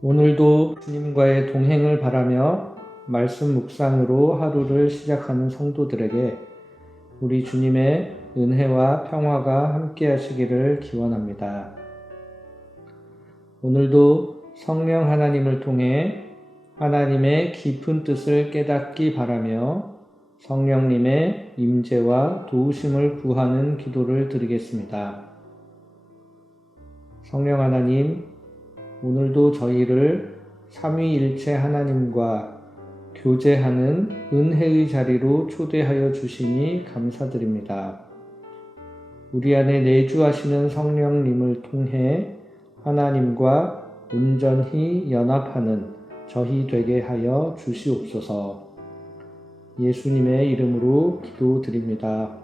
오늘도 주님과의 동행을 바라며 말씀 묵상으로 하루를 시작하는 성도들에게 우리 주님의 은혜와 평화가 함께 하시기를 기원합니다. 오늘도 성령 하나님을 통해 하나님의 깊은 뜻을 깨닫기 바라며 성령님의 임재와 도우심을 구하는 기도를 드리겠습니다. 성령 하나님, 오늘도 저희를 삼위일체 하나님과 교제하는 은혜의 자리로 초대하여 주시니 감사드립니다. 우리 안에 내주하시는 성령님을 통해 하나님과 온전히 연합하는 저희 되게 하여 주시옵소서. 예수님의 이름으로 기도드립니다.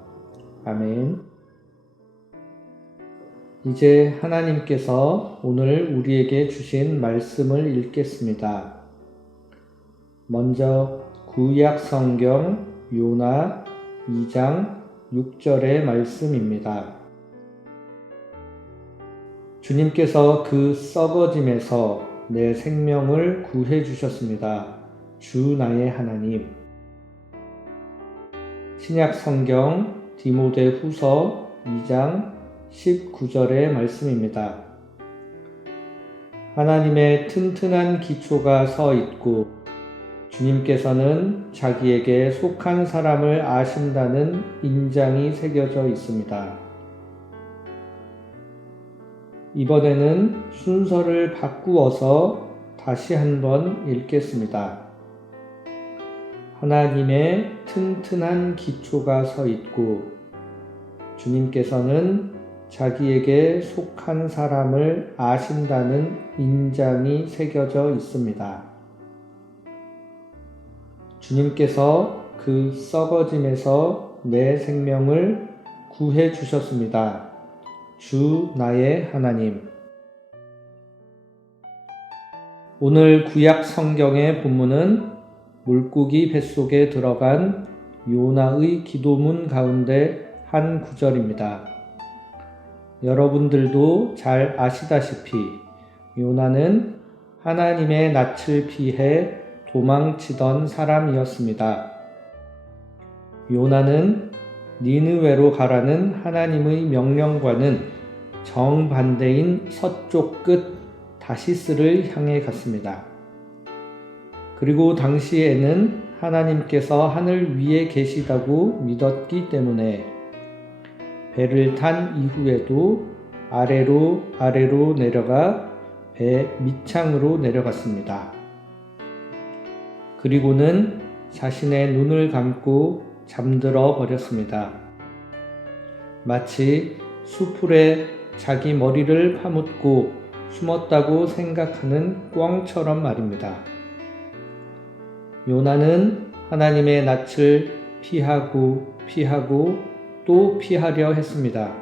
아멘. 이제 하나님께서 오늘 우리에게 주신 말씀을 읽겠습니다. 먼저 구약 성경 요나 2장 6절의 말씀입니다. 주님께서 그 썩어짐에서 내 생명을 구해 주셨습니다. 주 나의 하나님. 신약 성경 디모데후서 2장 19절의 말씀입니다. 하나님의 튼튼한 기초가 서 있고 주님께서는 자기에게 속한 사람을 아신다는 인장이 새겨져 있습니다. 이번에는 순서를 바꾸어서 다시 한번 읽겠습니다. 하나님의 튼튼한 기초가 서 있고 주님께서는 자기에게 속한 사람을 아신다는 인장이 새겨져 있습니다. 주님께서 그 썩어짐에서 내 생명을 구해 주셨습니다. 주 나의 하나님. 오늘 구약 성경의 본문은 물고기 뱃속에 들어간 요나의 기도문 가운데 한 구절입니다. 여러분들도 잘 아시다시피 요나는 하나님의 낯을 피해 도망치던 사람이었습니다. 요나는 니느웨로 가라는 하나님의 명령과는 정반대인 서쪽 끝 다시스를 향해 갔습니다. 그리고 당시에는 하나님께서 하늘 위에 계시다고 믿었기 때문에 배를 탄 이후에도 아래로 내려가 배 밑창으로 내려갔습니다. 그리고는 자신의 눈을 감고 잠들어 버렸습니다. 마치 수풀에 자기 머리를 파묻고 숨었다고 생각하는 꿩처럼 말입니다. 요나는 하나님의 낯을 피하고 또 피하려 했습니다.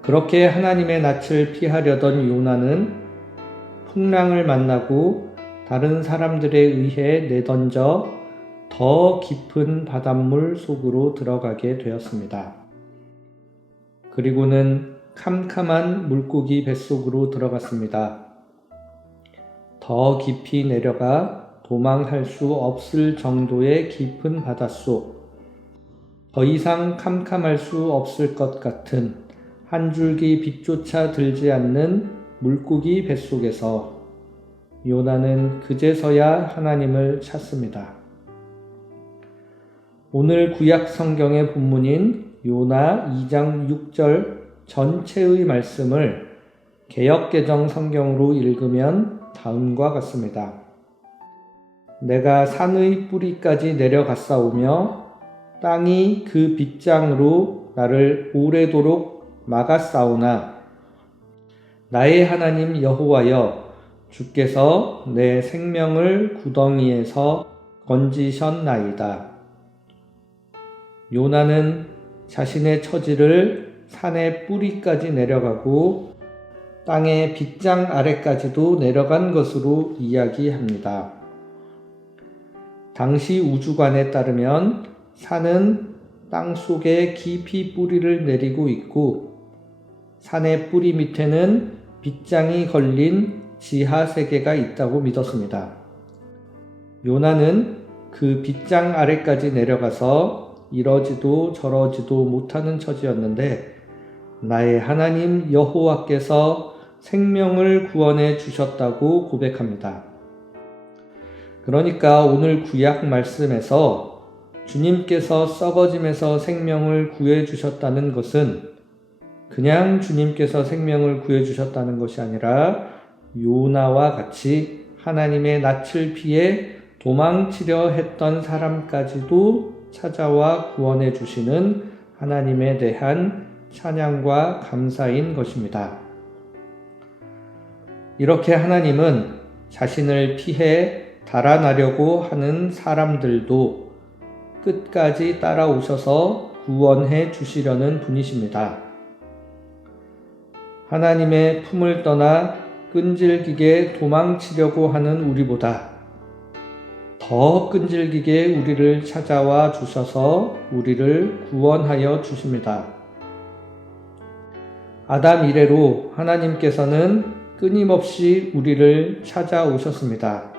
그렇게 하나님의 낯을 피하려던 요나는 풍랑을 만나고 다른 사람들에 의해 내던져 더 깊은 바닷물 속으로 들어가게 되었습니다. 그리고는 캄캄한 물고기 뱃속으로 들어갔습니다. 더 깊이 내려가 도망할 수 없을 정도의 깊은 바닷속, 더 이상 캄캄할 수 없을 것 같은 한 줄기 빛조차 들지 않는 물고기 뱃속에서 요나는 그제서야 하나님을 찾습니다. 오늘 구약 성경의 본문인 요나 2장 6절 전체의 말씀을 개역개정 성경으로 읽으면 다음과 같습니다. 내가 산의 뿌리까지 내려갔사오며 땅이 그 빗장으로 나를 오래도록 막았사오나 나의 하나님 여호와여, 주께서 내 생명을 구덩이에서 건지셨나이다. 요나는 자신의 처지를 산의 뿌리까지 내려가고 땅의 빗장 아래까지도 내려간 것으로 이야기합니다. 당시 우주관에 따르면 산은 땅 속에 깊이 뿌리를 내리고 있고 산의 뿌리 밑에는 빗장이 걸린 지하 세계가 있다고 믿었습니다. 요나는 그 빗장 아래까지 내려가서 이러지도 저러지도 못하는 처지였는데 나의 하나님 여호와께서 생명을 구원해 주셨다고 고백합니다. 그러니까 오늘 구약 말씀에서 주님께서 썩어짐에서 생명을 구해 주셨다는 것은 그냥 주님께서 생명을 구해 주셨다는 것이 아니라 요나와 같이 하나님의 낯을 피해 도망치려 했던 사람까지도 찾아와 구원해 주시는 하나님에 대한 찬양과 감사인 것입니다. 이렇게 하나님은 자신을 피해 달아나려고 하는 사람들도 끝까지 따라오셔서 구원해 주시려는 분이십니다. 하나님의 품을 떠나 끈질기게 도망치려고 하는 우리보다 더 끈질기게 우리를 찾아와 주셔서 우리를 구원하여 주십니다. 아담 이래로 하나님께서는 끊임없이 우리를 찾아오셨습니다.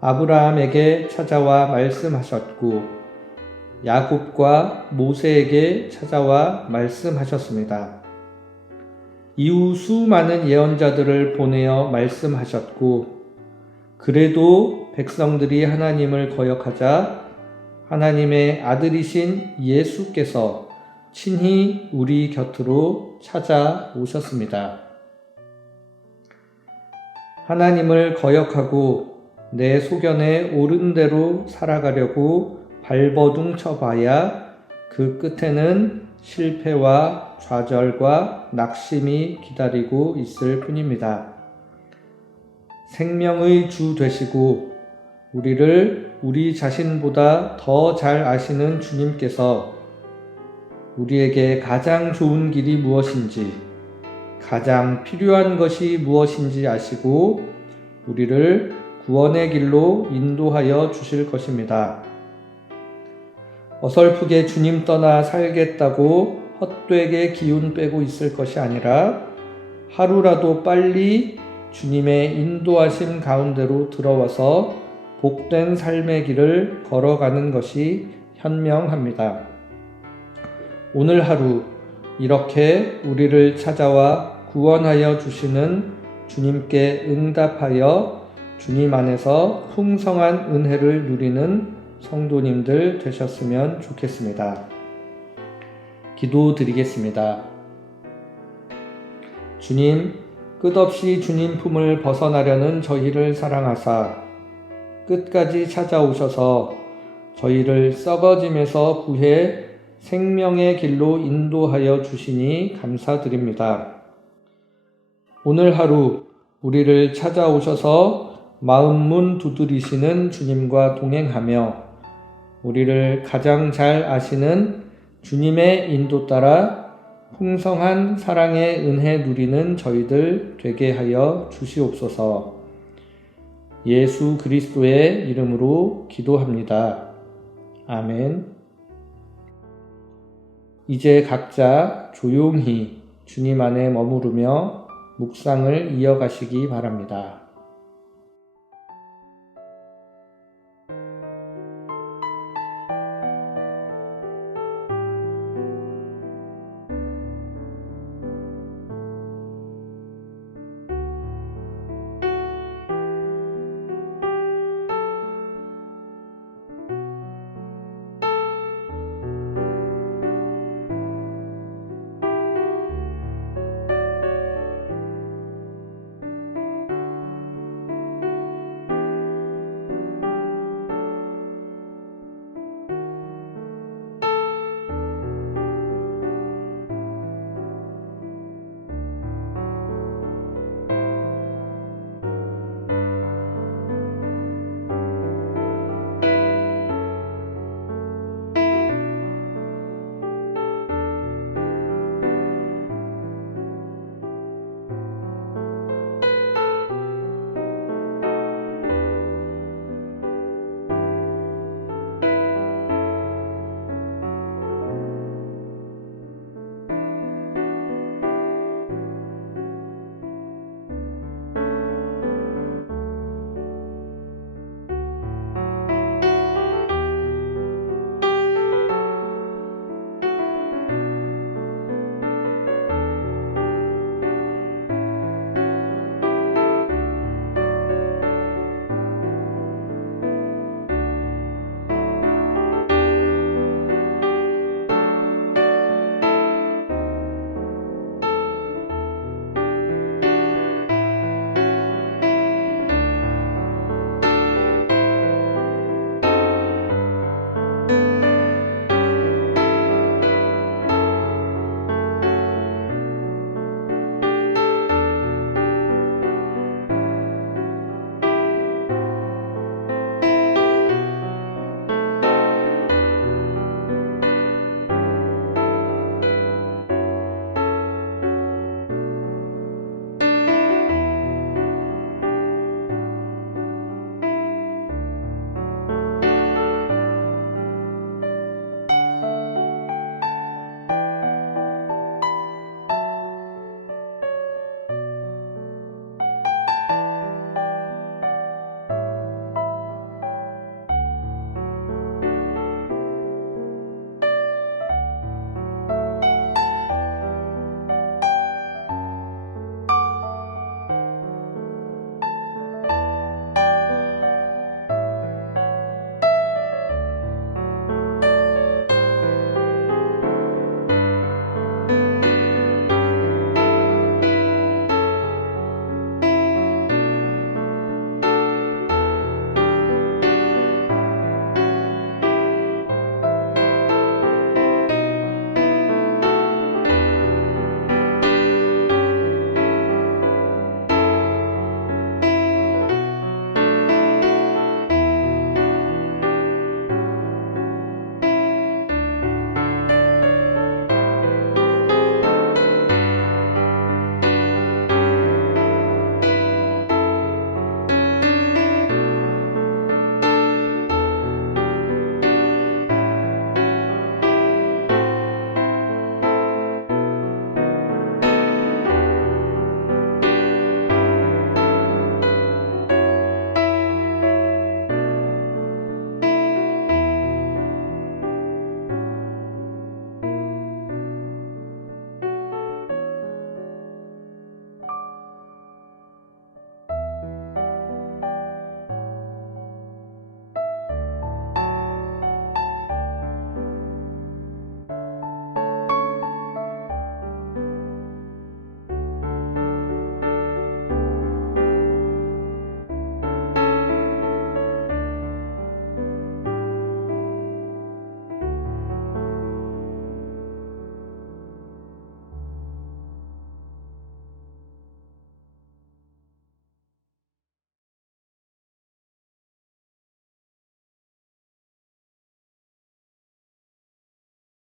아브라함에게 찾아와 말씀하셨고 야곱과 모세에게 찾아와 말씀하셨습니다. 이후 수많은 예언자들을 보내어 말씀하셨고 그래도 백성들이 하나님을 거역하자 하나님의 아들이신 예수께서 친히 우리 곁으로 찾아오셨습니다. 하나님을 거역하고 내 소견에 옳은 대로 살아가려고 발버둥 쳐봐야 그 끝에는 실패와 좌절과 낙심이 기다리고 있을 뿐입니다. 생명의 주 되시고 우리를 우리 자신보다 더 잘 아시는 주님께서 우리에게 가장 좋은 길이 무엇인지, 가장 필요한 것이 무엇인지 아시고 우리를 구원의 길로 인도하여 주실 것입니다. 어설프게 주님 떠나 살겠다고 헛되게 기운 빼고 있을 것이 아니라 하루라도 빨리 주님의 인도하심 가운데로 들어와서 복된 삶의 길을 걸어가는 것이 현명합니다. 오늘 하루 이렇게 우리를 찾아와 구원하여 주시는 주님께 응답하여 주님 안에서 풍성한 은혜를 누리는 성도님들 되셨으면 좋겠습니다. 기도드리겠습니다. 주님, 끝없이 주님 품을 벗어나려는 저희를 사랑하사 끝까지 찾아오셔서 저희를 썩어짐에서 구해 생명의 길로 인도하여 주시니 감사드립니다. 오늘 하루 우리를 찾아오셔서 마음문 두드리시는 주님과 동행하며 우리를 가장 잘 아시는 주님의 인도 따라 풍성한 사랑의 은혜 누리는 저희들 되게 하여 주시옵소서. 예수 그리스도의 이름으로 기도합니다. 아멘. 이제 각자 조용히 주님 안에 머무르며 묵상을 이어가시기 바랍니다.